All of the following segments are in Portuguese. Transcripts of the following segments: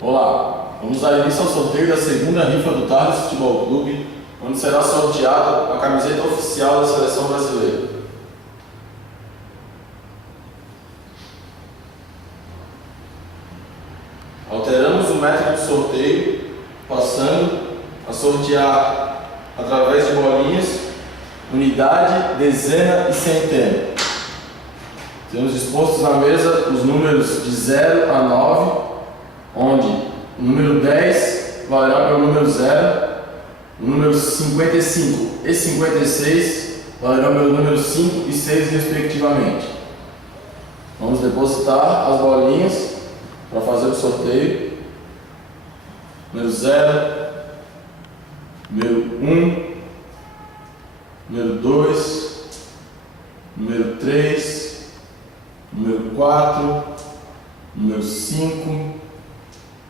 Olá, vamos dar início ao sorteio da segunda rifa do Tardes Futebol Clube, onde será sorteada a camiseta oficial da Seleção Brasileira. Alteramos o método de sorteio, passando a sortear através de bolinhas, unidade, dezena e centena. Temos dispostos na mesa os números de 0 a 9, onde o número 10 valerá para o número 0, o número 55 e 56 valerão pelo número 5 e 6 respectivamente. Vamos depositar as bolinhas para fazer o sorteio. Número 0, número 1, número 2, número 3, número 4, número 5,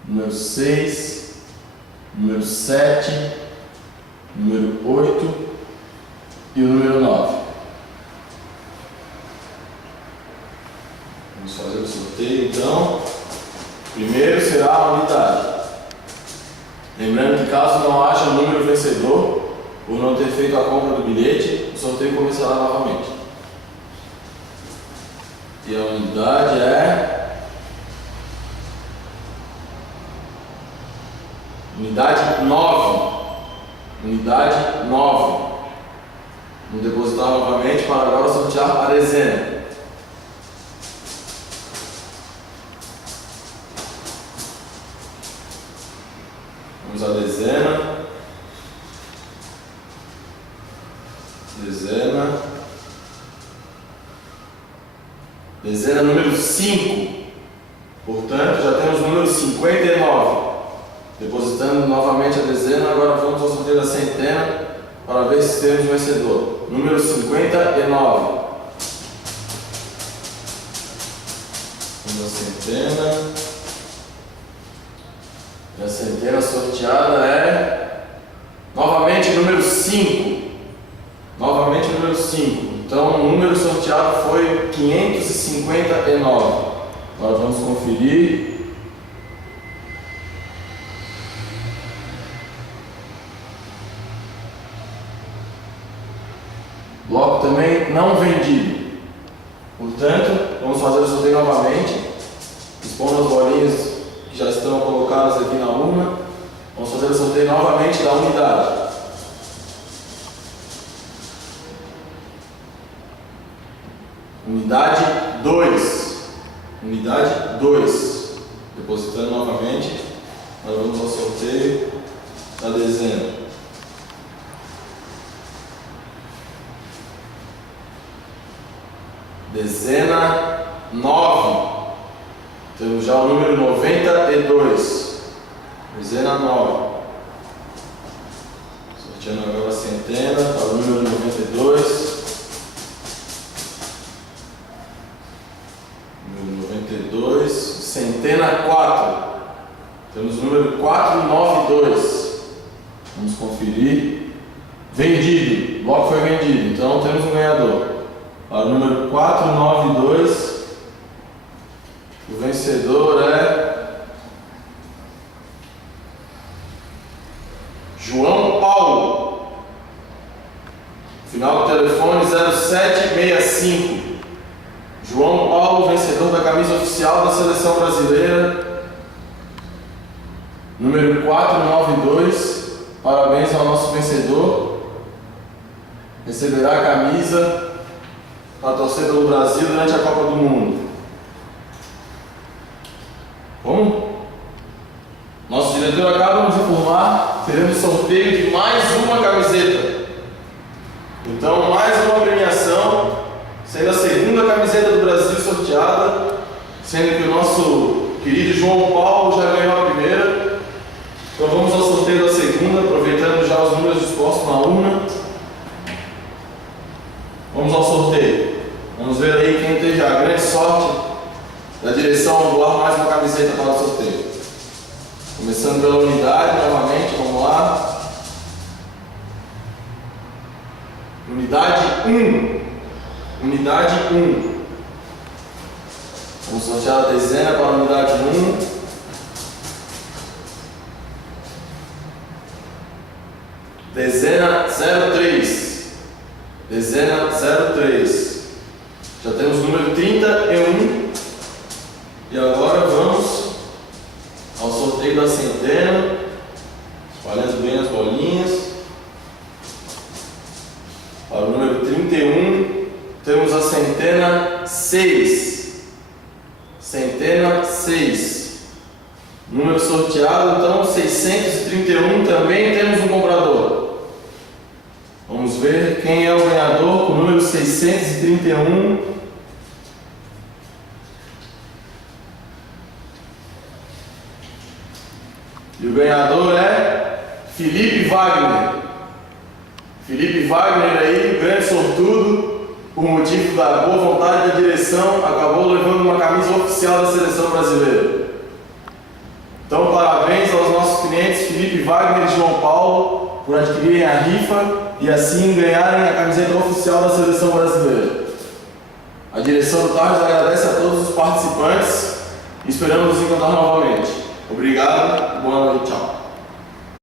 número 6, número 7, número 8 e o número 9. Vamos fazer o sorteio então. Primeiro será a unidade. Lembrando que caso não haja um número vencedor, por não ter feito a compra do bilhete, o sorteio começará novamente. E a unidade é... Unidade 9. Unidade 9. Vamos depositar novamente para agora sortear a dezena. Vamos à dezena. Dezena. Dezena número 5. Portanto, já temos o número 59. Depositando novamente a dezena, agora vamos ao sorteio da centena para ver se temos um vencedor. Número 59. Vamos à centena. E a centena sorteada é novamente número 5. Novamente número 5. Então o número sorteado foi 559. Agora vamos conferir. Bloco também não vendido. Portanto, vamos fazer o sorteio novamente, expondo as bolinhas que já estão colocadas aqui na urna. Vamos fazer o sorteio novamente da unidade. Unidade 2. Unidade 2. Depositando novamente. Agora vamos ao sorteio da dezena. Dezena 9. Temos já o número 92. Dezena 9. Sorteando agora a centena para o número 92. Número 92. Centena 4. Temos o número 492. Vamos conferir. Vendido. O bloco foi vendido. Então temos um ganhador. Para o número 492, o vencedor é João Paulo. Final do telefone 0765. João Paulo, vencedor da camisa oficial da Seleção Brasileira, número 492. Parabéns ao nosso vencedor. Receberá a camisa para torcer pelo Brasil durante a Copa do Mundo. Bom, nosso diretor acaba de nos informar que teremos sorteio de mais uma camiseta. Então, mais uma premiação, sendo a segunda camiseta do Brasil sorteada, sendo que o nosso querido João Paulo já ganhou a primeira. Então vamos ao sorteio da segunda, aproveitando já os números dispostos na urna. Vamos ao sorteio. Vamos ver aí quem teve a grande sorte da direção doar mais uma camiseta para o sorteio. Começando pela unidade, novamente, vamos lá. Unidade 1. Unidade 1. Vamos sortear a dezena para a unidade 1. Dezena 03. Dezena 03. Já temos o número 31. E agora vamos ao sorteio da centena. Espalhando bem as bolinhas. Para o número 31, temos a centena 6. Centena 6. Número sorteado, então 631, também temos um comprador. Vamos ver quem é o ganhador com o número 631. E o ganhador é Felipe Wagner. Felipe Wagner aí, grande sortudo, por motivo da boa vontade da direção, acabou levando uma camisa oficial da seleção brasileira. Então, parabéns aos nossos clientes Felipe Wagner e João Paulo por adquirirem a rifa e assim ganharem a camiseta oficial da seleção brasileira. A direção do Tarjas agradece a todos os participantes e esperamos nos encontrar novamente. Obrigado, boa noite, tchau.